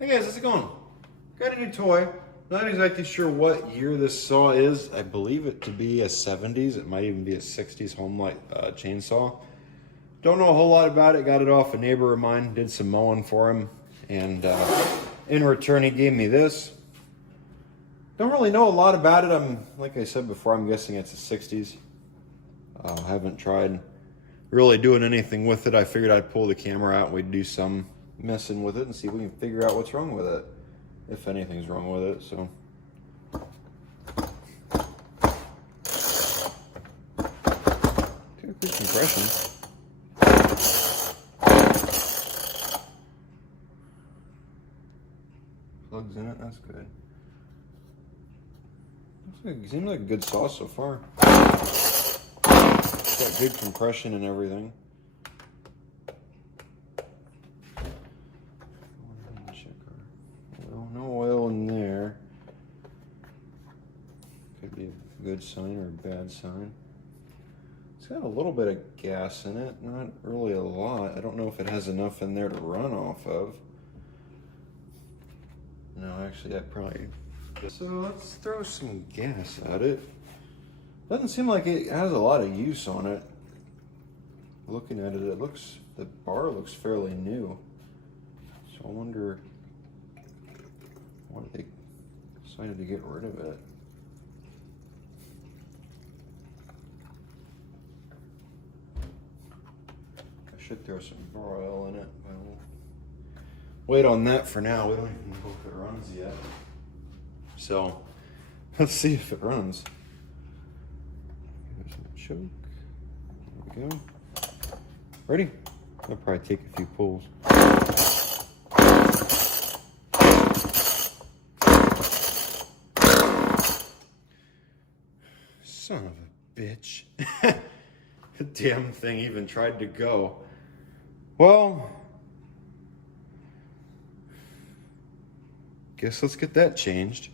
Hey guys, how's it going? Got a new toy. Not exactly sure what year this saw is. I believe it to be a 70s. It might even be a 60s homelite chainsaw. Don't know a whole lot about it. Got it off a neighbor of mine. Did some mowing for him. And in return, he gave me this. Don't really know a lot about it. Like I said before, I'm guessing it's a 60s. Haven't tried really doing anything with it. I figured I'd pull the camera out and we'd do some messing with it and see if we can figure out what's wrong with it, if anything's wrong with it. So good compression. Plugs in it, that's good. Seems like a good saw so far. Got good compression and everything. Check our oil. No oil in there. Could be a good sign or a bad sign. It's got a little bit of gas in it, not really a lot. I don't know if it has enough in there to run off of. No, actually, I probably. So let's throw some gas at it. Doesn't seem like it has a lot of use on it. Looking at it, the bar looks fairly new. So I wonder why they decided to get rid of it. I should throw some bar oil in it, but we'll wait on that for now. We don't even know if it runs yet. So let's see if it runs. There's a choke. There we go. Ready? I'll probably take a few pulls. Son of a bitch. The damn thing even tried to go. Well, guess let's get that changed.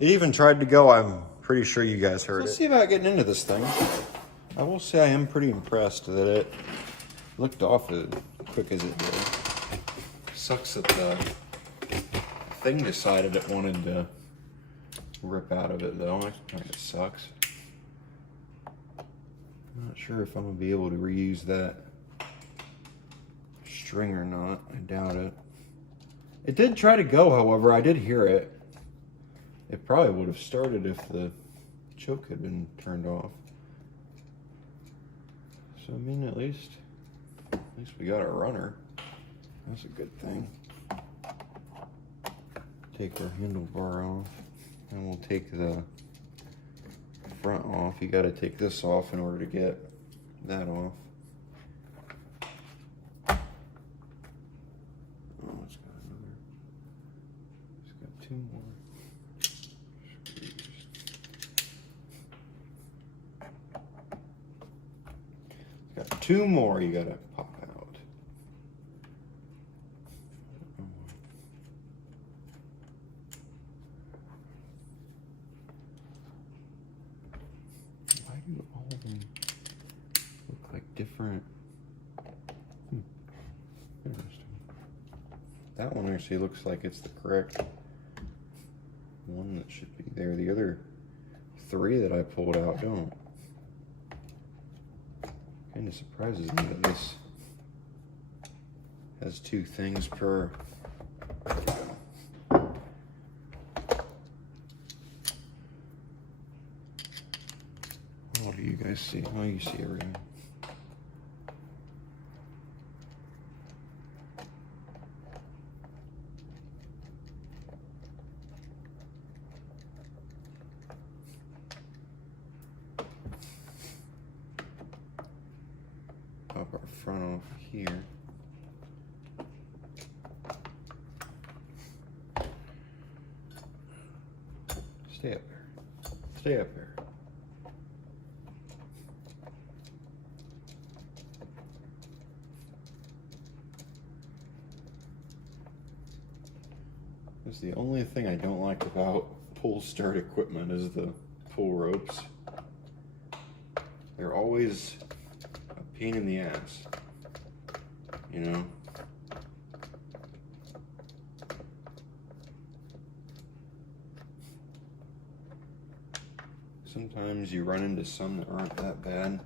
It even tried to go. I'm pretty sure you guys heard it. Let's see about getting into this thing. I will say I am pretty impressed that it looked off as quick as it did. Sucks that the thing decided it wanted to rip out of it though. That kind of sucks. I'm not sure if I'm gonna be able to reuse that string or not. I doubt it. It did try to go, however. I did hear it. It probably would have started if the choke had been turned off. So I mean, at least we got a runner. That's a good thing. Take our handlebar off, and we'll take the front off. You got to take this off in order to get that off. Oh, it's got another. It's got two more. It's got two more you got to pop out. Why do all of them look like different? Interesting. That one actually looks like it's the correct one that should be there. The other three that I pulled out don't. Kind of surprises me that this has two things per. What do you guys see? Oh, you see everything. Pop our front off here. Stay up there. Stay up there. That's the only thing I don't like about pull start equipment is the pull ropes. They're always a pain in the ass, you know? Sometimes you run into some that aren't that bad,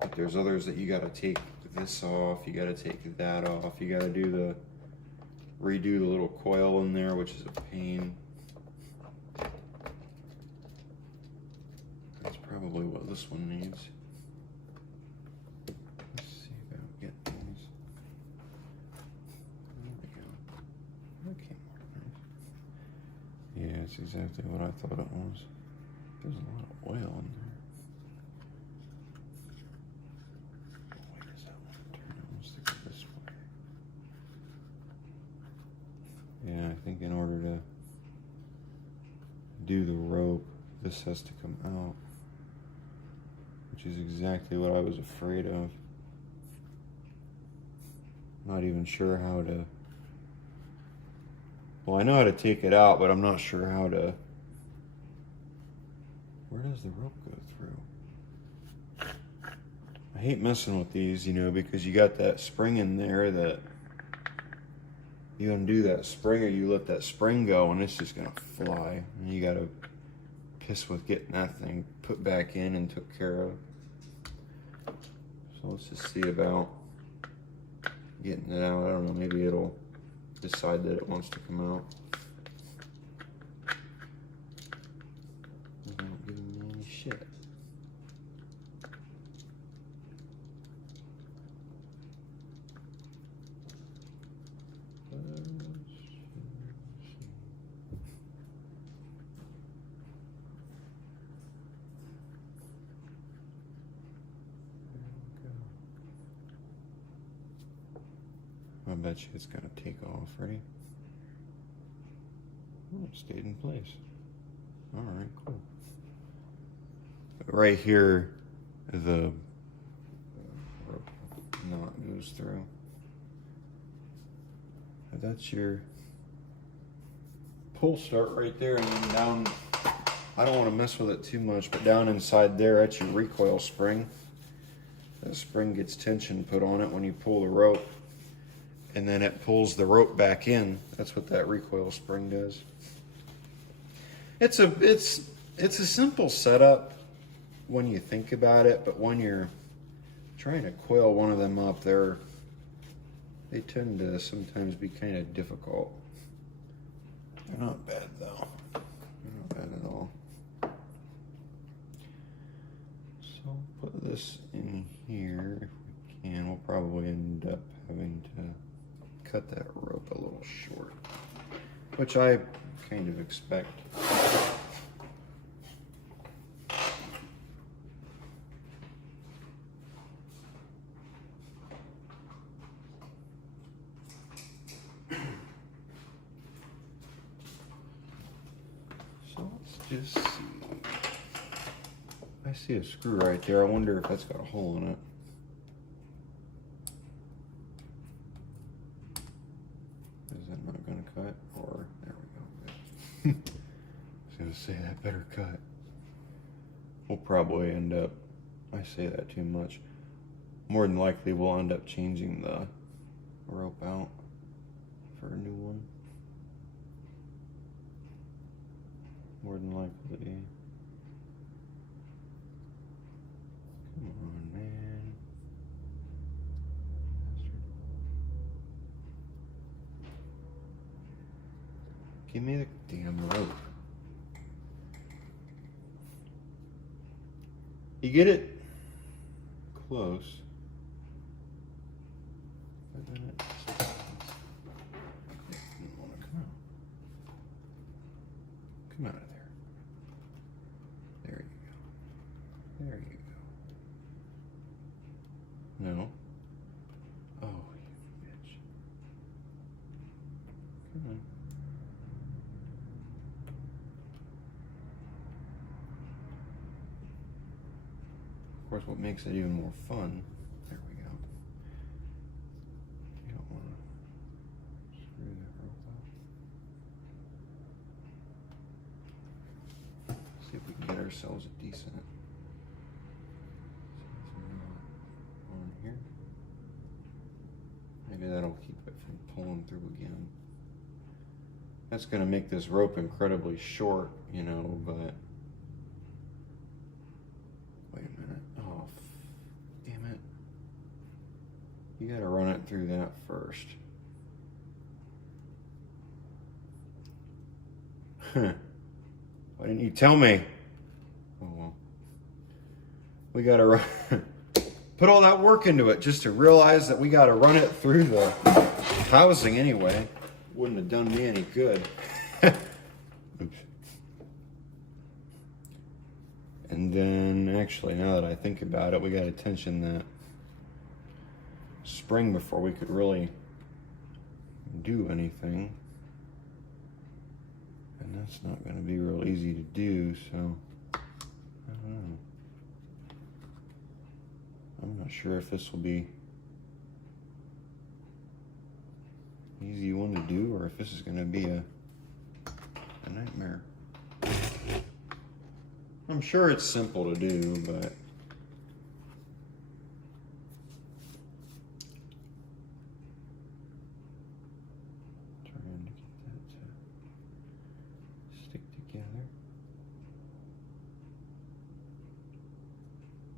but there's others that you gotta take this off, you gotta take that off, you gotta redo the little coil in there, which is a pain. That's probably what this one needs. Let's see about getting these. There we go. That came out nice. Yeah, it's exactly what I thought it was. There's a lot of oil in there. Why does that one turn? It wants to go this way. Yeah, I think in order to do the rope, this has to come out, which is exactly what I was afraid of. Not even sure how to. Well, I know how to take it out, but I'm not sure how to. Where does the rope go through? I hate messing with these, you know, because you got that spring in there that you undo that spring or you let that spring go and it's just gonna fly. And you gotta piss with getting that thing put back in and took care of. So let's just see about getting it out. I don't know, maybe it'll decide that it wants to come out. Without giving me any shit. I bet you it's gonna take off. Ready? Oh, it stayed in place. All right, cool. Right here, the knot goes through. That's your pull start right there, and then down. I don't want to mess with it too much, but down inside there, that's your recoil spring. That spring gets tension put on it when you pull the rope, and then it pulls the rope back in. That's what that recoil spring does. It's a simple setup when you think about it, but when you're trying to coil one of them up, they tend to sometimes be kind of difficult. They're not bad though. They're not bad at all. So put this in here if we can. We'll probably end up having to cut that rope a little short, which I kind of expect. So let's just see. I see a screw right there. I wonder if that's got a hole in it. Is that not going to cut? Or, there we go. I was going to say that better cut. We'll probably end up, I say that too much. More than likely we'll end up changing the rope out for a new one. More than likely. Come on, man. Give me the damn rope. You get it close. But then it doesn't want to come out. Come out of there. There you go. There you go. No. Oh, you bitch. Come on. Of course, what makes it even more fun, there we go. You don't want to screw that rope up. See if we can get ourselves a decent on here. Maybe that'll keep it from pulling through again. That's going to make this rope incredibly short, you know, but You gotta run it through that first. Why didn't you tell me? Oh well. We gotta run, put all that work into it just to realize that we gotta run it through the housing anyway. Wouldn't have done me any good. And then, actually, now that I think about it, we gotta tension that spring before we could really do anything. And that's not gonna be real easy to do, so I don't know. I'm not sure if this will be an easy one to do or if this is gonna be a nightmare. I'm sure it's simple to do, but trying to get that to stick together.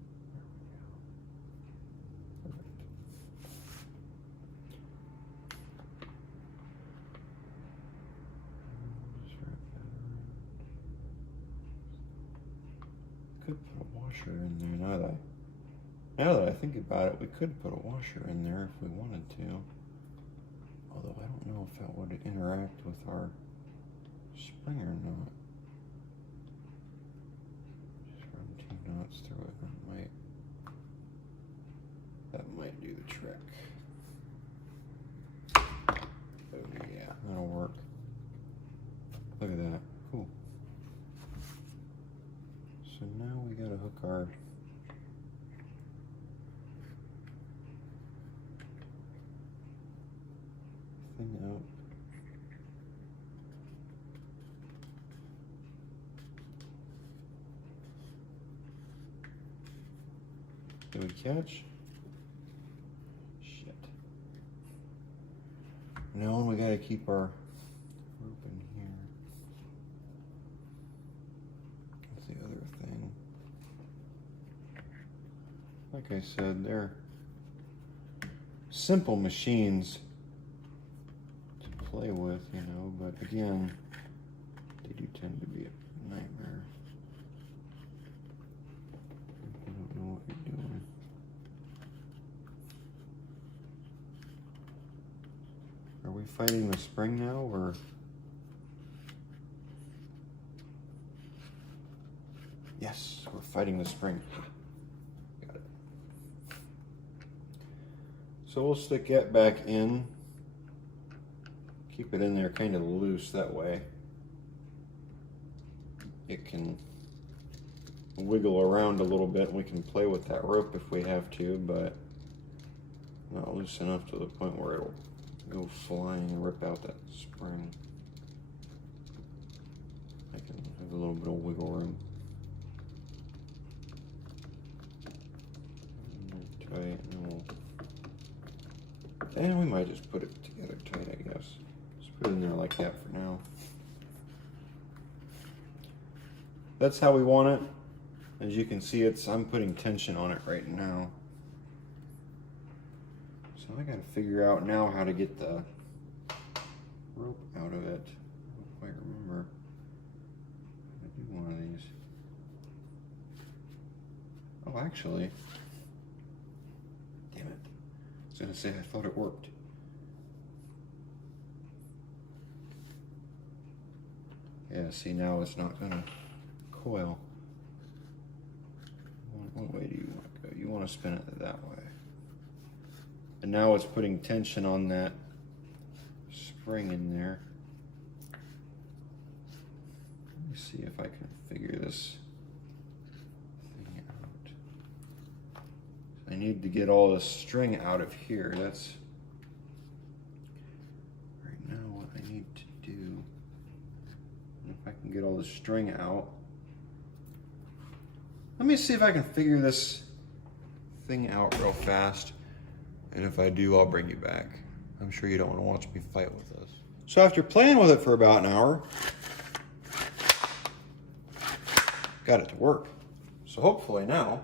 There we go. Perfect. Just wrap that around. Could put a washer in there now that I think about it, we could put a washer in there if we wanted to. Although I don't know if that would interact with our spring or not. Just run 2 knots through it. That might do the trick. Oh yeah, that'll work. Look at that. Cool. So now we gotta hook our thing out. Did we catch? Shit. No, we gotta keep our rope in here. That's the other thing. Like I said, they're simple machines to play with, you know, but again, they do tend to be a nightmare. I don't know what you're doing. Are we fighting the spring now, or? Yes, we're fighting the spring. Got it. So we'll stick it back in. Keep it in there kind of loose, that way it can wiggle around a little bit. We can play with that rope if we have to, but not loose enough to the point where it'll go flying and rip out that spring. I can have a little bit of wiggle room. Tight, and we might just put it together tight, I guess. Just put it in there like that for now. That's how we want it. As you can see, I'm putting tension on it right now. So I gotta figure out now how to get the rope out of it. I don't quite remember how to do one of these. Oh, actually, damn it. I was gonna say I thought it worked. Yeah, see, now it's not gonna coil. What way do you want to go? You want to spin it that way. And now it's putting tension on that spring in there. Let me see if I can figure this thing out. I need to get all this string out of here. That's right now what I need to do. And if I can get all the string out. Let me see if I can figure this thing out real fast. And if I do, I'll bring you back. I'm sure you don't want to watch me fight with this. So after playing with it for about an hour, got it to work. So hopefully now,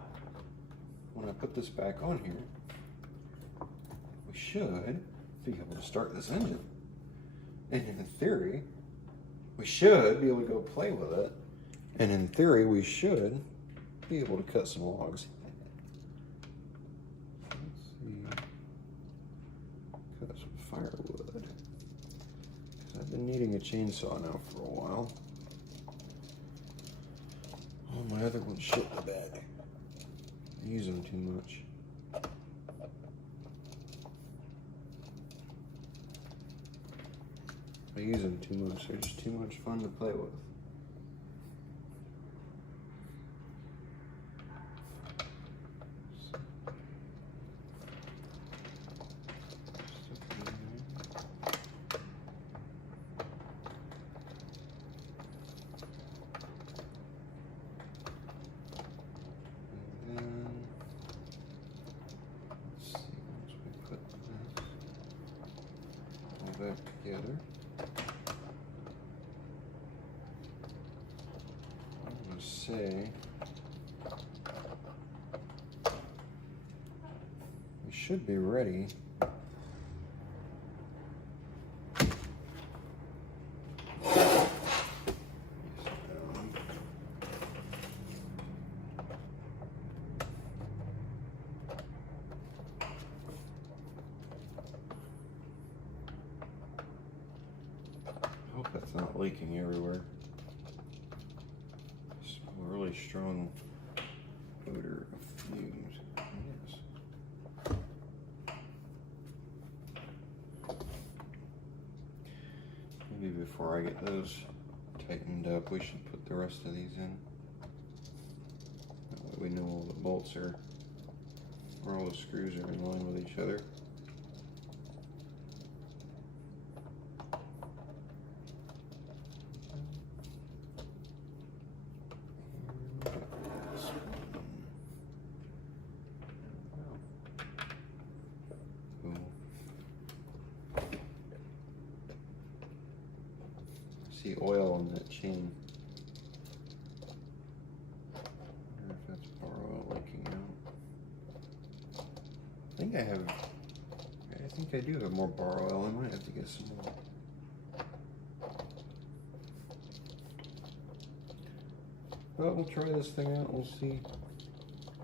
when I put this back on here, should be able to start this engine. And in theory, we should be able to go play with it. And in theory, we should be able to cut some logs. Let's see. Cut some firewood. 'Cause I've been needing a chainsaw now for a while. Oh, my other one's shit in the bag. I use them too much. I use them too much. They're just too much fun to play with. Back together. I'm going to say we should be ready. I hope that's not leaking everywhere. It's a really strong odor of fumes. Yes. Maybe before I get those tightened up, we should put the rest of these in. That way we know all the bolts are, or all the screws are in line with each other. See oil on that chain. I wonder if that's bar oil leaking out. I think I do have more bar oil. I might have to get some more. But we'll try this thing out and we'll see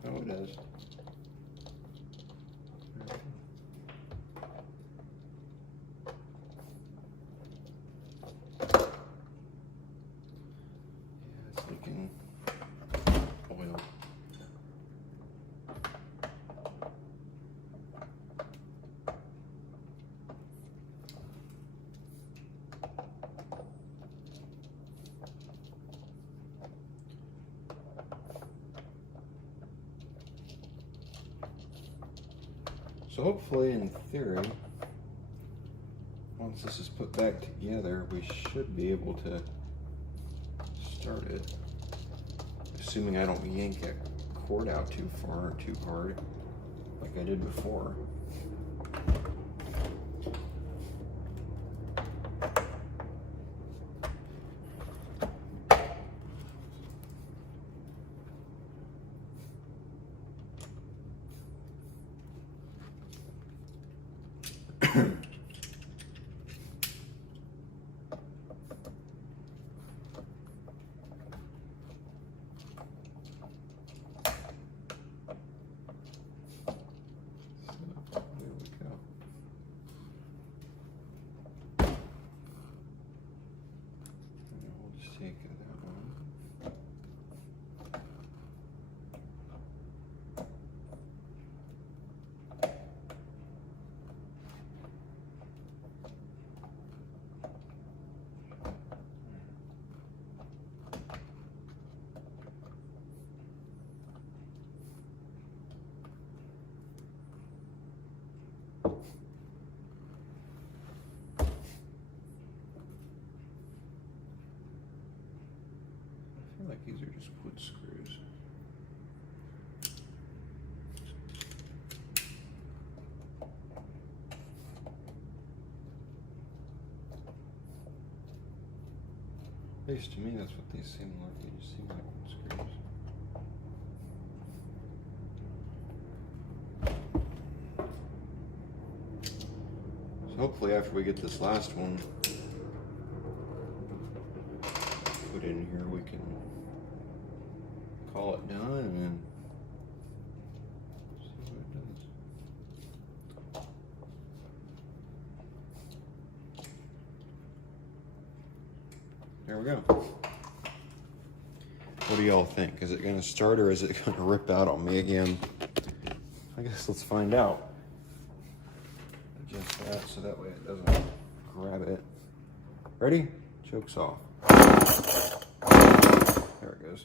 how it does. Oil. So hopefully, in theory, once this is put back together, we should be able to start it. Assuming I don't yank that cord out too far or too hard, like I did before. Take that one. Like these are just wood screws. At least to me, that's what they seem like. They just seem like wood screws. Hopefully after we get this last one put in here, we can call it done and then see what it does. There we go. What do y'all think? Is it going to start or is it going to rip out on me again? I guess let's find out. Adjust that so that way it doesn't grab it. Ready? Choke's off. There it goes.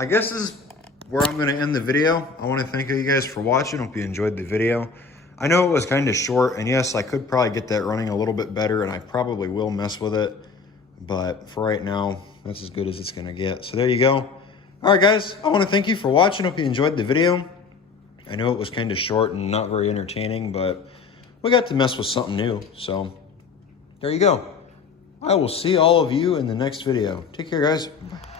I guess this is where I'm gonna end the video. I wanna thank you guys for watching. Hope you enjoyed the video. I know it was kind of short, and yes, I could probably get that running a little bit better, and I probably will mess with it. But for right now, that's as good as it's gonna get. So there you go. All right, guys, I wanna thank you for watching. Hope you enjoyed the video. I know it was kind of short and not very entertaining, but we got to mess with something new. So there you go. I will see all of you in the next video. Take care, guys. Bye.